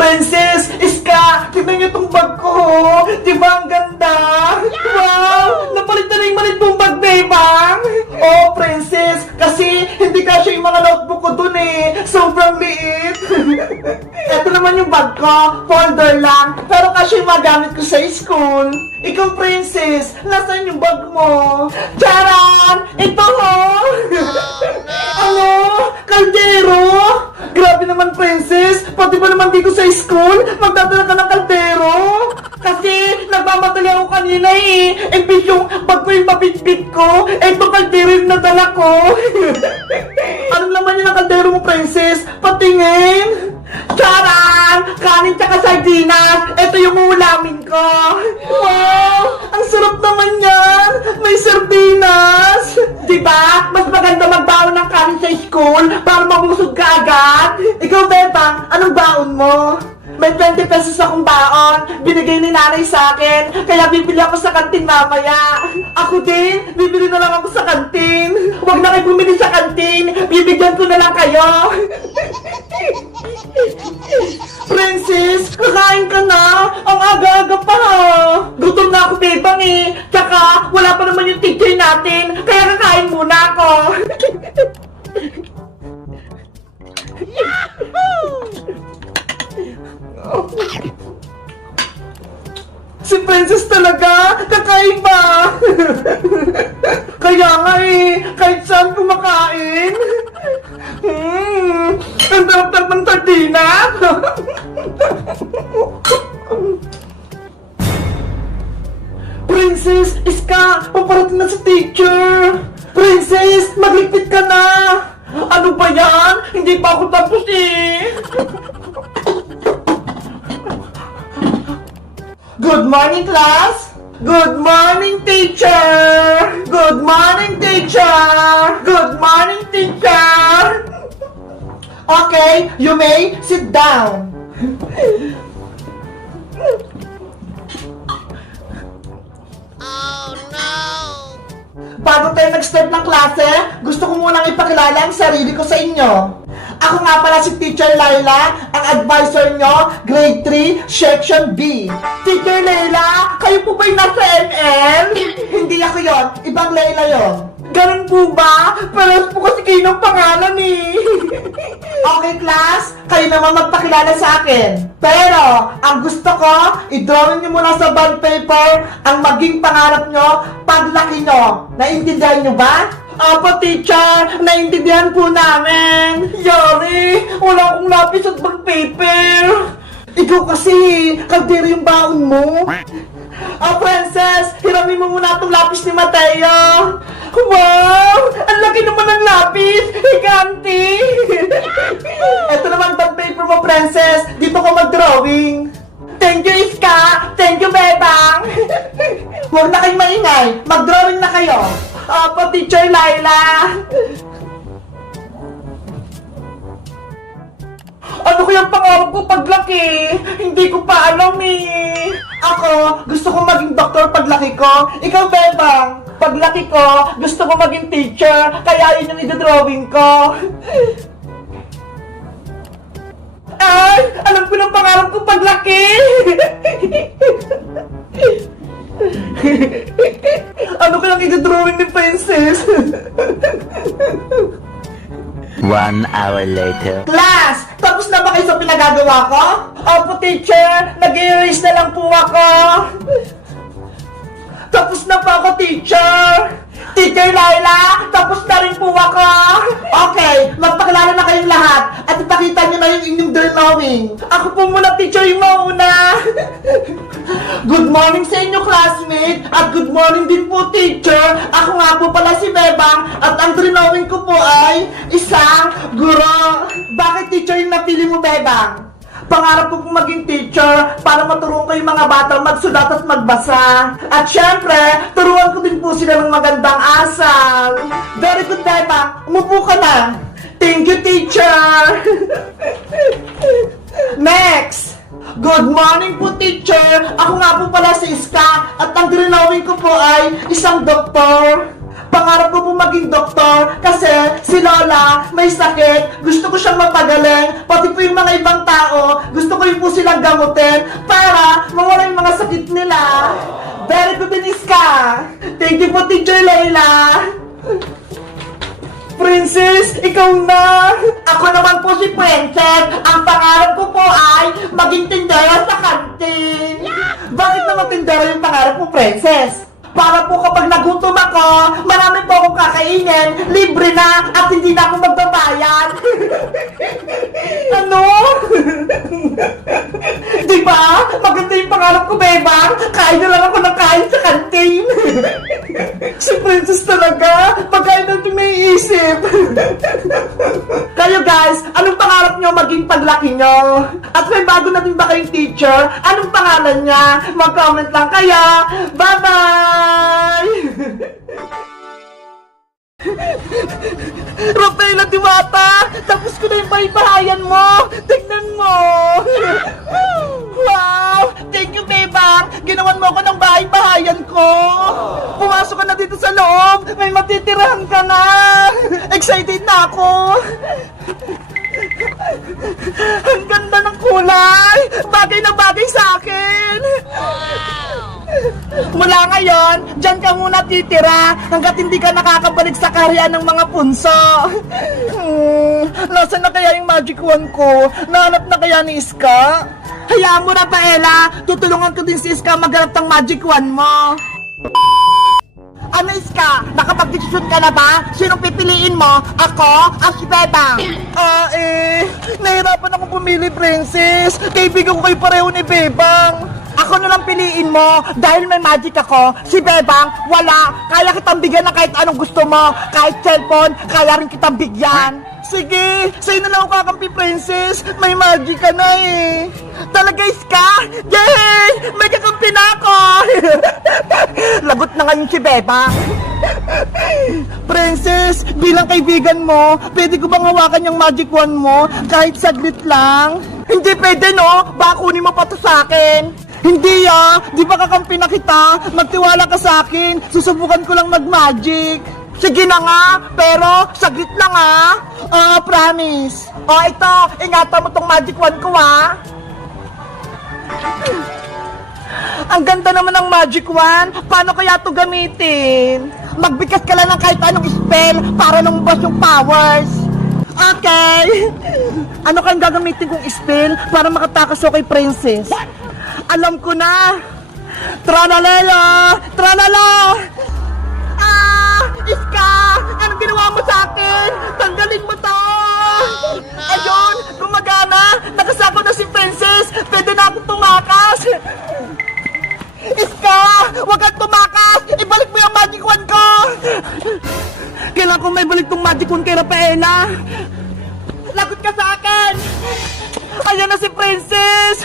Princess, Iska, tignan niyo tong bag ko. Di ba ang ganda? Wow! Napalitan na yung maliit mong bag, Bebang. Oh, Princess, kasi hindi kasya yung mga notebook ko dun eh. Sobrang liit. Ito naman yung bag ko, folder lang. Pero kasya yung magamit ko sa school. Ikaw, Princess, nasaan yung bag mo? Charan! Ito ho! Ano? Kaldero? Grabe naman, Princess. Pati ba naman dito sa school, magdadala ka ng kaldero? Kasi nagmamadali ako kanina eh. Imbis yung bag ko yung mabitbit ko, eto kaldero yung nadala ko. Anong laman yun ang kaldero mo, Princess? Patingin! Charan! Kanin tsaka sardinas! Ito yung ulamin ko! Wow! Ang sarap naman yan! May sardinas! Diba? Mas maganda magbaon ng kanin sa school para mabusog ka agad! Ikaw, Bebang, anong baon mo? May 20 pesos akong baon. Binigay ni nanay sa akin. Kaya bibili ako sa kantin mamaya. Ako din, bibili na lang ako sa kantin. Huwag na kayo bumili sa kantin. Bibigyan ko na lang kayo. Princess, kakain ka na. Ang aga-aga pa ha. Gutom na ako, Bebang eh. Tsaka, wala pa naman yung teacher natin. Kaya kakain muna ako. Si Princess talaga, kakaiba. Kaya nga eh, kahit saan kumakain. Ang sarap ng sardinas. Princess, Iska, paparating na si teacher. Princess, magligpit ka na. Ano ba yan? Hindi pa ako tapos eh. Good morning, class! Good morning, teacher! Good morning, teacher! Good morning, teacher! Okay, you may sit down. Oh no! Bago tayo nag-start ng klase, gusto ko munang ipakilala ang sarili ko sa inyo. Ako nga pala si Teacher Laila, ang advisor nyo, Grade 3, Section B. Teacher Laila, kayo po ba'y nasa ML? Hindi ako yon, ibang Laila yon. Ganun po ba? Parehas po kasi kayo ng pangalan eh. Okay, class, kayo naman magpakilala sa akin. Pero, ang gusto ko, i-drawing nyo muna sa bond paper ang maging pangarap nyo paglaki nyo. Naintindihan nyo ba? Apo, teacher, naintindihan po namin. Yari, wala akong lapis at bond paper. Ikaw kasi, kaldero yung baon mo. Oh, Princess, hiramin mo muna itong lapis ni Mateo. Wow! Ang laki naman ng lapis! Higanti! Ito naman bond paper mo, Princess. Dito ko mag-drawing. Thank you, Iska! Thank you, Bebang! Huwag na kayong maingay. Mag-drawing na kayo. Opo, Teacher Laila. Ano kayang pangarap ko paglaki? Hindi ko pa alam eh. Ako, gusto ko maging doktor paglaki ko. Ikaw, Bebang, paglaki ko, gusto ko maging teacher. Kaya yun yung i-drawing ko. Ay, alam ko ng pangarap ko paglaki. Ano kayang i-drawing ni Princess? 1 hour later. Class! Tapos na ba kayo sa pinagagawa ko? Opo, teacher! Nag-erase na lang po ako! Tapos na po ako, teacher! Teacher Laila! Tapos na rin po ako! Okay, magpakilala na kayong lahat at ipakita nyo na yung inyong drawing. Ako po muna, teacher, yung mauna. Good morning sa inyo, classmate! At good morning din po, teacher! Ako nga po pala si Bebang at ang drawing ko po ay isang guro. Bakit, teacher, yung napili mo, Bebang? Pangarap ko pong maging teacher para maturuan ko yung mga batang magsulat at magbasa. At syempre, turuan ko din po sila ng magandang asal. Very good, Bebang. Umupo ka na. Thank you, teacher. Next. Good morning po, teacher. Ako nga po pala si Iska at ang drawing ko po ay isang doktor. Pangarap ko po maging doktor kasi si Lola may sakit. Gusto ko siyang mapagaling. Pati po yung mga ibang tao, gusto ko rin po silang gamutin para mawala yung mga sakit nila. Very good din, Iska. Thank you po, Teacher Layla. Princess, ikaw na! Ako naman po si Princess. Ang pangarap ko po ay maging tindera sa kantin. Bakit naman tindera yung pangarap mo, Princess? Para po kapag nagutom ako, marami po akong kakainin, libre na, at hindi na ako magbabayad. Ano? Diba? Maganda yung pangarap ko, Bebang. Kain na lang ako ng kain sa kantin. Si Princess talaga, pagkain natin may isip. Kayo guys, anong pangarap nyo maging paglaki nyo? At may bago natin ba kayong teacher? Anong pangalan niya? Mag-comment lang kayo. Bye-bye! Rafaela Diwata, tapos ko na yung bahay-bahayan mo. Tignan mo. Wow! Thank you, Bebang. Ginawan mo ako ng bahay-bahayan ko. Pumasok ka na dito sa loob. May matitirahan ka na. Excited na ako. Ang ganda ng kulay. Bagay na bagay sa akin. Mula ngayon, dyan ka muna titira hanggat hindi ka nakakabalik sa kaharian ng mga punso. Nasaan na kaya yung magic wand ko? Nahanap na kaya ni Iska? Hayaan mo, Rafaela. Tutulungan ko din si Iska maghanap ng magic wand mo. Ano, Iska? Nakapag-desisyon ka na ba? Sinong pipiliin mo? Ako? O si Bebang? Nahirapan akong pumili, Princess. Kaibigan ko kayo pareho ni Bebang. Ako na lang piliin mo dahil may magic ako. Si Bebang, wala. Kaya kitang bigyan ng kahit anong gusto mo. Kahit cellphone, kaya rin kitang bigyan. Sige, sa'yo na lang ako kakampi, Princess. May magic ka na eh. Talaga, Iska? Yay! May kakampi na ako! Lagot na ngayon si Bebang. Princess, bilang kaibigan mo, pwede ko bang hawakan yung magic wand mo kahit saglit lang? Hindi pwede, no? Baka kunin mo pa to sa akin. Hindi di ba kakampi na kita? Magtiwala ka sa akin, susubukan ko lang mag-magic. Sige na nga, pero saglit lang promise. Ito, ingatan mo tong magic wand ko Ang ganda naman ng magic wand, paano kaya to gamitin? Magbigas ka lang ng kahit anong spell para lumabas yung powers. Okay. Ano kayang gagamitin kong spell para makatakas ako kay Princess? Alam ko na! Tranalala! Tranala! Iska! Anong ginawa mo sa akin? Tanggalin mo to! Ayun! Gumagana! Nakasako na si Princess! Pwede na akong tumakas! Iska! Huwag kang tumakas! Ibalik mo yung magic wand ko! Kailangan ko may balik tong magic wand kay Rafaela! Lagot ka sa akin! Ayan na si Princess!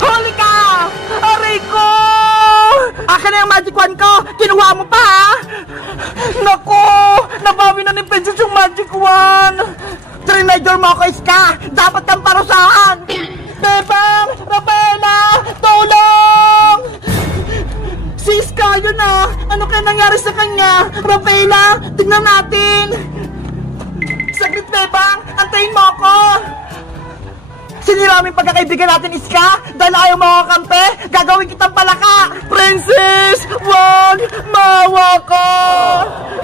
Huli ka! Aray ko! Akin na yung magic wand ko! Kinuha mo pa, Naku! Nabawi na ni Princess yung magic wand! Trinidor mo ako, Iska! Dapat kang parusahan! Bebang! Rafaela! Tulong! Si Iska yun Ano kaya nangyari sa kanya? Rafaela! Tignan natin! Saglit, Bebang! Antayin mo ako! Sinira mo yung pagkakaibigan natin, Iska! Dahil ayaw mo ako kampe, gagawin kitang palaka! Princess! Wag! Maawa ka!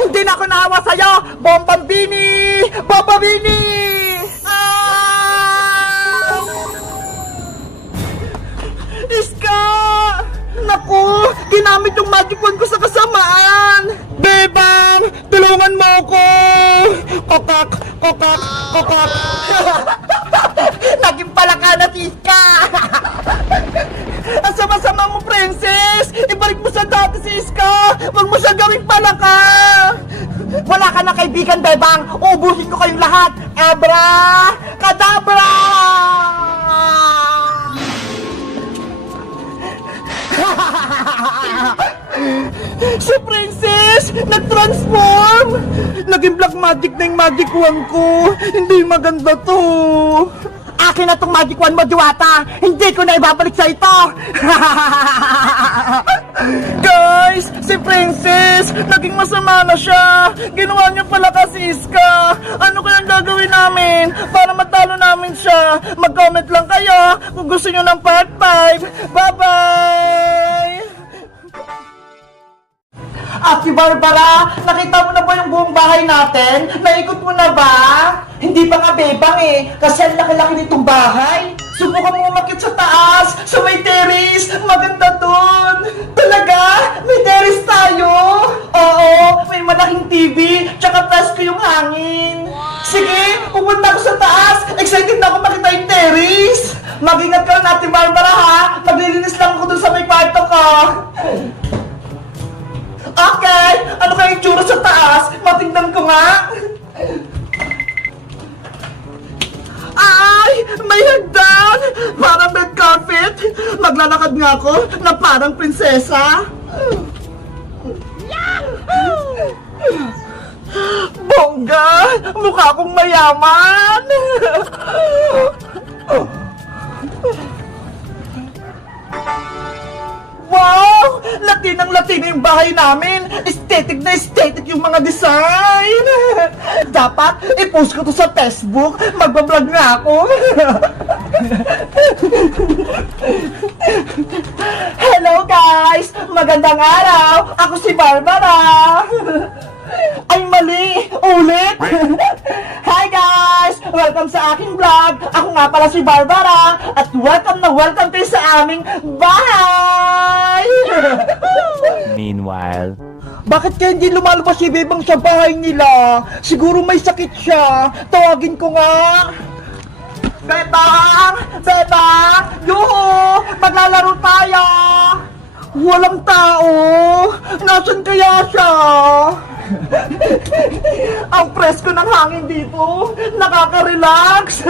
Hindi na ako naawa sa'yo! Bombambini! Bombambini! Iska! Naku! Ginamit yung magic wand ko sa kasamaan! Bebang! Tulungan mo ako! Kokak! Kokak! Kokak! Naging palaka na si Iska! Ang sama-sama mo, Princess! Ibalik mo sa dati si Iska! Huwag mo siya gawing palaka! Wala ka na kaibigan, Bebang! Uubusin ko kayong lahat! Abra! Kadabra! Si Princess! Nag-transform! Naging black magic na yung magic wand ko! Hindi maganda to! Akin na tong Magic Wand mo, Diwata! Hindi ko na ibabalik sa ito! Guys! Si Princess! Naging masama na siya! Ginawa niya pala kasi Iska! Ano kayang gagawin namin para matalo namin siya? Mag-comment lang kayo kung gusto niyo ng part 5! Bye-bye! Ate Barbara, nakita mo na ba yung buong bahay natin? Naikot mo na ba? Hindi pa nga bebang kasi ang laki-laki nitong bahay. Subukan mo umakit sa taas, sa may terrace, maganda dun. Talaga? May terrace tayo? Oo, may malaking TV, tsaka presko yung hangin. Sige, pupunta ako sa taas. Excited na ako makita yung terrace. Mag-ingat ka lang, Ate Barbara ha. Maglilinis lang ako dun sa may kwarto ko. Okay, ano kaya yung tsura sa taas? Matingnan ko nga. Ay, may hagdan! Parang red carpet. Maglalakad nga ako na parang prinsesa. Bongga! Mukha akong mayaman! Wow! Latinang Latina yung bahay namin! Aesthetic na aesthetic yung mga design! Dapat i-post ko to sa Facebook! Magbablog nga ako! Hello guys! Magandang araw! Ako si Barbara! Ay mali! Ulit! Hi guys! Welcome sa aking vlog! Ako nga pala si Barbara! At welcome na welcome kayo sa aming bahay! Meanwhile, Bakit kaya hindi lumalabas si Bebang sa bahay nila? Siguro may sakit siya! Tawagin ko nga! Bebang! Bebang! Yuhu! Maglalaro tayo! Walang tao! Nasaan kaya siya? Ang presko ng hangin dito! Nakaka-relax!